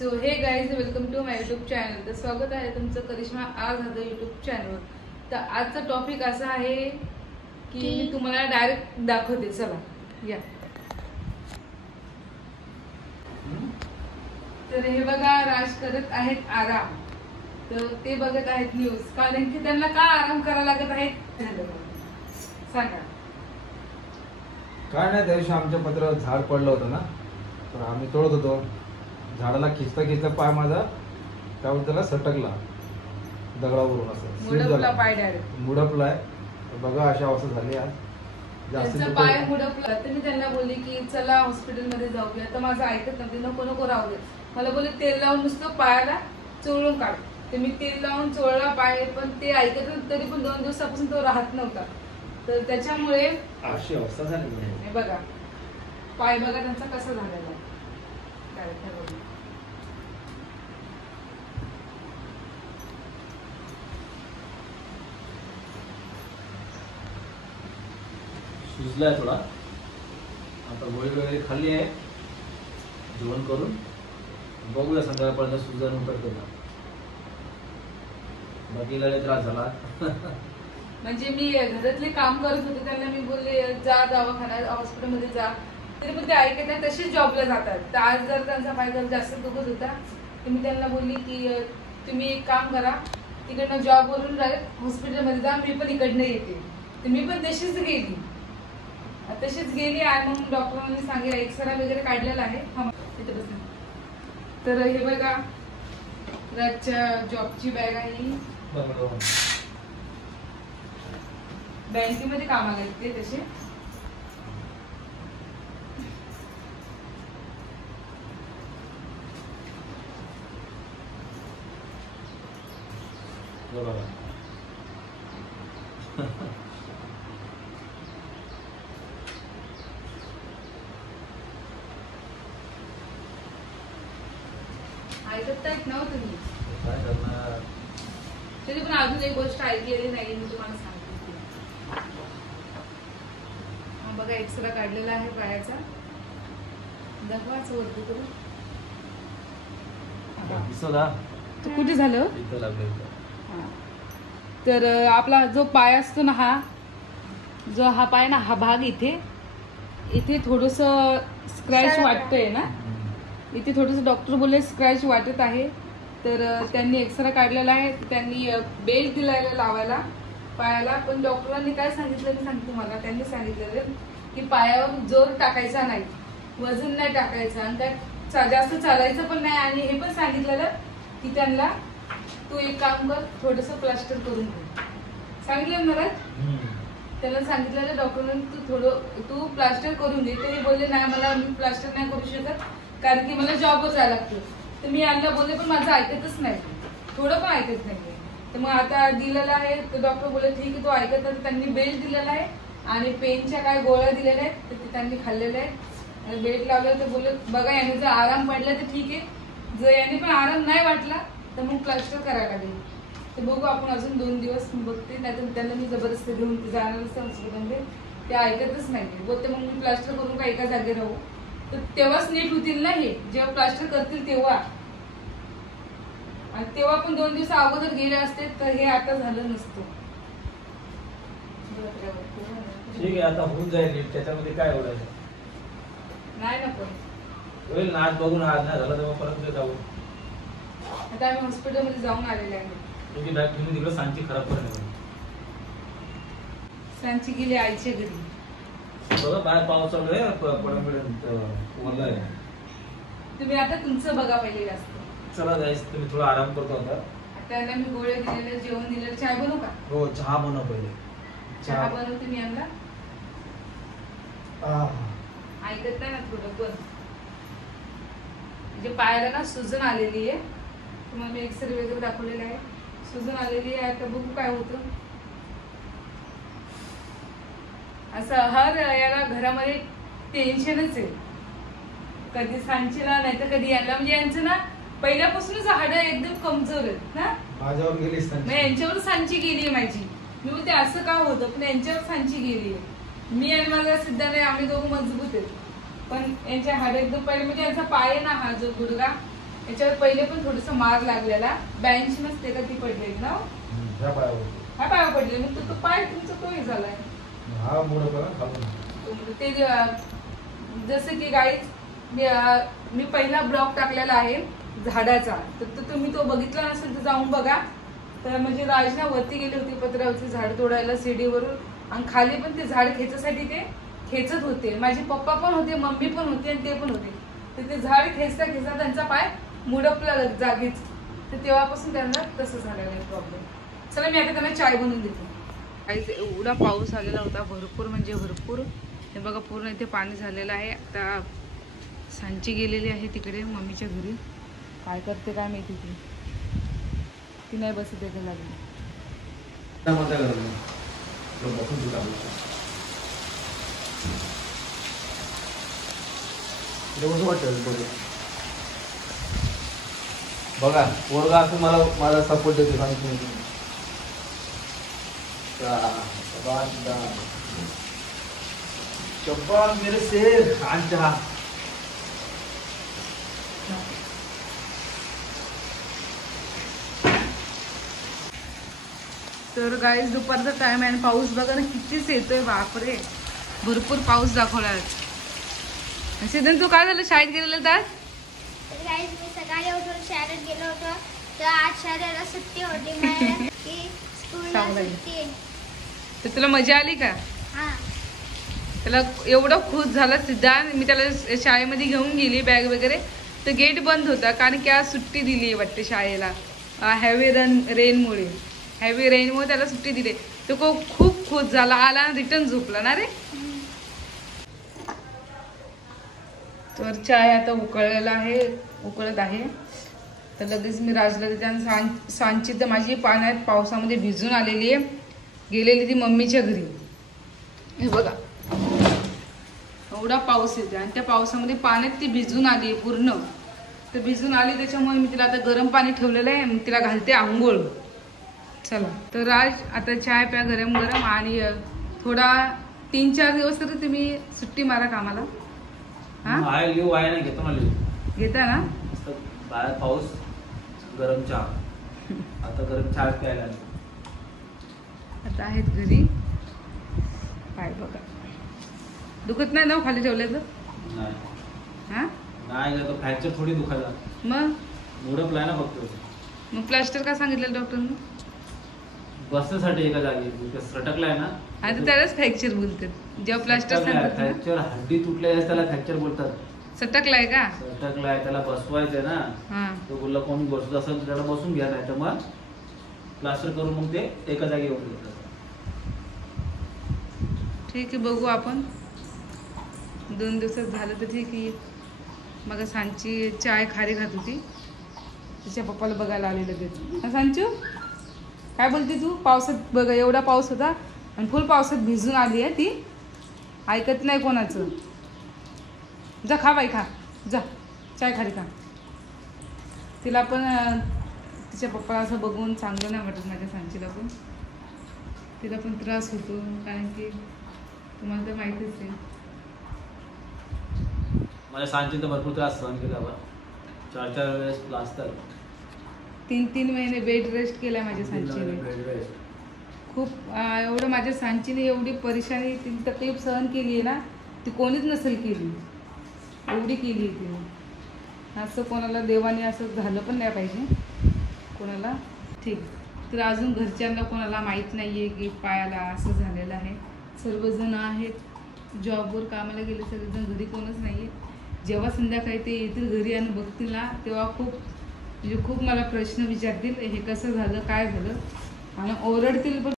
So hey guys welcome to my YouTube channel. तर स्वागत आहे तुमचं करिश्मा आज हा यूट्यूब चॅनलवर. तर आजचा टॉपिक असा आहे की मी तुम्हाला डायरेक्ट दाखवते. चला या. तर हे बघा राज करत आहेत आराम. तर ते बघत आहेत न्यूज, कारण की त्यांना का आराम करावा लागत आहे सांगा. काय नाही, त्या दिवशी आमच्या पत्रात झाड पडलं होतं ना, तर आम्ही तोडत होतो. झाडाला खिचता खिचता पाय माझा त्यावर त्याला सटकला दगडावरून, असं पाय डायरेक्ट मुडपलाय. बघा अशी अवस्था झाली आज. त्यांचा पाय मुडपला. तर मी त्यांना बोलली की चला हॉस्पिटलमध्ये जाऊया. तर माझं ऐकत नव्हते, नको नको राहू दे. मला बोलले तेल लावून नुसतं पायाला चोळून काढ. तर मी तेल लावून चोळला पाय, पण ते ऐकत नव्हतं. तरी पण 2 दिवसापासून तो राहत नव्हता. तर त्याच्यामुळे अशी अवस्था झाली. बघा पाय बघा त्यांचा कसा झालेला. सुजलाय थोडा. आता गोळी वगैरे खाल्ली आहे, जेवण करून बघूया संध्याकाळपर्यंत सुजन उतरते का. बाकी लय त्रास झाला. म्हणजे मी घरातले काम करत होते, त्यांना मी बोलले जा दवाखान्यात हॉस्पिटलमध्ये जा. तरी पण ते ऐकत नाही, तसेच जॉबला जातात. तर आज जर त्यांचा पाय जर जास्त दुखत होता तर मी त्यांना बोलली की तुम्ही एक काम करा, तिकडनं जॉबवरून डायरेक्ट हॉस्पिटलमध्ये जा, मी पण इकडनं येते. तर मी पण तशीच गेली आणि मग डॉक्टरांनी सांगितलं एक्सरा वगैरे काढलेला आहे. तर हे बघा राजच्या जॉबची बॅग आहे. बँकेमध्ये कामाला येते तसे. ऐकत नाहीत ना तुम्ही. काय करणार. तरी पण अजून एक गोष्ट ऐकलेली नाही, मी तुम्हाला सांगते. बघा एक्सरा काढलेला आहे पायाचा. दाखवाच वरती करून. तर कुठे झालं. तर आपला जो पाय असतो ना, हा पाय ना, हा भाग इथे थोडस स्क्रॅच वाटतोय ना. इथे थोडस डॉक्टर बोलले स्क्रॅच वाटत आहे. तर त्यांनी एक्सरा काढलेला आहे. त्यांनी बेल्ट दिलेला लावायला पायाला. पण डॉक्टरांनी काय सांगितलं मी सांगते तुम्हाला. त्यांनी सांगितलेलं की पायावर जोर टाकायचा नाही, वजन नाही टाकायचं, आणि काय जास्त चालायचं पण नाही. आणि हे पण सांगितलेलं की त्यांना तू एक काम कर, थोडस प्लास्टर करून घे. सांगितलं मला. त्यांना सांगितलेलं डॉक्टरांनी तू प्लास्टर करून घे. ते बोलले नाही, मला मी प्लास्टर नाही करू शकत, कारण की मला जॉबवर जायला लागतं. तर मी यांना बोलले, पण माझं ऐकतच नाही, थोडं पण ऐकत नाही. तर मग आता दिलेलं आहे. तर डॉक्टर बोलले ठीक आहे, तो ऐकत नाही. त्यांनी बेल्ट दिलेला आहे आणि पेनच्या काय गोळ्या दिलेल्या आहेत, तर ते त्यांनी खाल्लेल्या आहेत आणि बेल्ट लावलं. तर बोलले बघा याने जर आराम पडला तर ठीक आहे, जर याने पण आराम नाही वाटला तर मग प्लास्टर करायला लागेल. तर बघू आपण अजून 2 दिवस बघते. नाही तर त्यांना मी जबरदस्ती घेऊन जाणारच हॉस्पिटलमध्ये. ते ऐकतच नाही. बोलते मग मी प्लास्टर करून का एका जागे राहू. तर तेव्हाच नीट होतील ना हे, जेव्हा प्लास्टर करतील तेव्हा. आणि तेव्हा पण 2 दिवस अगोदर गेले असते तर हे आता झालं नसतं. ठीक आहे, आता होऊन जाईल. त्याच्यामध्ये काय बोलायचं नाही ना, पण होईल ना. आज बघून आज नाही झालं तेव्हा परत जाऊ. आता आम्ही हॉस्पिटलमध्ये जाऊन आलेले आहे. तुम्ही तिकडे सांची खराब करा. सांची गेली आईच्या घरी. बघा बाहेर पाऊस चालू आहे, तुम्ही आता तुमचं बघा पहिले जास्त. चला जायचं, तुम्ही थोडा आराम करतो आता. त्यांना मी गोळे दिलेले, जेवण दिलेलं. चाय बनवू का. हो चहा बनव पहिले. चहा बनवते मी यांना. ऐकत नाही ना थोडं पण. म्हणजे पायाला ना सुजन आलेली आहे. तुम्हाला मी एक्सरे वगैरे दाखवलेला आहे. सुजन आलेली आहे. आता बघू काय होतं. असं हर याला घरामध्ये टेन्शनच आहे. कधी सांचीला नाही तर कधी याला. म्हणजे यांचं ना पहिल्यापासूनच हाड एकदम कमजोर आहेत ना. माझ्यावर गेली यांच्यावर सांची गेली आहे माझी. मी बोलते असं का होतं, पण यांच्यावर सांची गेली आहे. मी आणि माझा सिद्धार्थ आम्ही दोघं मजबूत आहेत. पण यांच्या हाड एकदम पहिले म्हणजे यांचा पाय ना, हा जो गुडगा याच्यावर पहिले पण थोडस मार लागलेला, बेंच नसते का ती पडलेली ना ह्या पायावर हा पायावर पडले, मग तो पाय तुमचा तो हे झालाय हा मोडा खालून ते जसं की गाईज मी पहिला ब्लॉग टाकलेला आहे झाडाचा, तर तुम्ही तो बघितला नसेल तर जाऊन बघा. तर म्हणजे राजना वरती गेली होती पत्र्यावरती झाड तोडायला सीडीवरून, आणि खाली पण ते झाड खेचायसाठी ते खेचत होते. माझे पप्पा पण होते, मम्मी पण होती आणि ते पण होते. तर ते झाड खेचता खेचता त्यांचा पाय मुडपला जागीच. तर तेव्हापासून त्यांना तसं झालेलं आहे प्रॉब्लेम. चला मी आता त्यांना चाय बनवून देते. काहीच एवढा पाऊस आलेला होता, भरपूर म्हणजे भरपूर. हे बघा पूर्ण इथे पाणी झालेलं आहे. आता सांची गेलेली आहे तिकडे मम्मीच्या घरी, काय करते काय माहिती ती नाही बसत आहे लागली. बघा पोरगा असं मला सपोर्ट देते सांगतो. शब्बास मेरे शेर खान चहा. तर गाईज दुपारचा टाइम आहे आणि पाऊस बघा ना कितीच येतोय, बापरे भरपूर पाऊस दाखवला. सिद्धन तू काय झालं शाळेत गेलेलं तर? गाइस मी सकाळी उठून शाळेत गेलो होतो, तर आज शाळेला सुट्टी होती. मला की स्कूलला सुट्टी. तर तुला मजा आली का? हां. त्याला एवढं खुश झाला सिद्धांत. मी त्याला शाळेमध्ये घेऊन गेली बॅग वगैरे, तर गेट बंद होता कारण की आज सुट्टी दिली वाटते शाळेला हेवी रेनमुळे. हेवी रेनमुळे त्याला सुट्टी दिली. तो खूप खुश झाला, आला आणि रिटर्न झोपला ना रे. तर चाय आता उकळलेला आहे, उकळत आहे. तर लगेच मी राजला देते. आणि सांची तर माझी पाण्यात पावसामध्ये भिजून आलेली आहे, गेलेली ती मम्मीच्या घरी. हे बघा एवढा पाऊस येते आणि त्या पावसामध्ये पाण्यात ती भिजून आली पूर्ण. तर भिजून आली त्याच्यामुळे मी तिला आता गरम पाणी ठेवलेलं आहे, तिला घालते आंघोळ. चला तर राज आता चाय प्या गरम गरम, आणि थोडा 3-4 दिवस तरी तुम्ही सुट्टी मारा कामाला. हा लिव आहे ना, घेतो ना लिव. घेता ना? बाहेर पाऊस, गरम चहा. आता गरम चहा प्यायला आता आहेत घरी. काय बघा दुखत नाही ना खाली ठेवलं तर? नाही नाही तो फ्रॅक्चर थोडी दुखायला, मग मुडपलाय ना फक्त. मग प्लास्टर का सांगितलं डॉक्टरने? बसण्यासाठी एका जागी सटकलाय ना, आता त्यालाच फ्रॅक्चर बोलतात. जेव्हा प्लास्टर सांगतात फ्रॅक्चर हड्डी तुटल्या त्याला फ्रॅक्चर बोलतात. सटकलाय का? सटकलाय, त्याला बसवायचंय ना. हा तो बोलला कोण बसत असेल त्याला बसून घ्या, नाही तर मग प्लास्टर करून मग ते एका जागी येऊन घेतात. ठीक आहे बघू आपण. 2 दिवसात झालं तर ठीक आहे. मग सांची चाय खारी खात होती, तिच्या पप्पाला बघायला आली लगेच. सांचू काय बोलते तू? पावसात बघा एवढा पाऊस होता आणि फुल पावसात भिजून आली आहे ती, ऐकत नाही कोणाचं. जा खा बाई खा, जा चाय खारी खा. तिला पण तिच्या पप्पाला असं बघून चांगलं नाही वाटत. माझ्या सांचीला पण तिला पण त्रास होतो, कारण की तुम्हाला तर माहितीच आहे. मला सांची तर भरपूर त्रास सहन केला बा. 4-4 वेळेस प्लास्टर, 3-3 महिने बेड रेस्ट केला माझ्या सांचीने. खूप एवढं माझ्या सांचीने एवढी परेशानी, ती तकलीफ सहन केली आहे ना, ती कोणीच नसेल केली. एवढी केली आहे तिने. असं कोणाला देवाने असं झालं पण नाही पाहिजे कोणाला. ठीक. तर अजून घरच्यांना कोणाला माहीत नाही आहे की पायाला असं झालेलं आहे. सर्वजण आहेत जॉबवर, कामाला गेले सगळेजण, घरी कोणच नाही आहे. जेव्हा संध्याकाळी ते येतील घरी आणि बघतील ना, तेव्हा खूप मला प्रश्न विचारतील, हे कसं झालं काय झालं, आणि ओरडतील पण.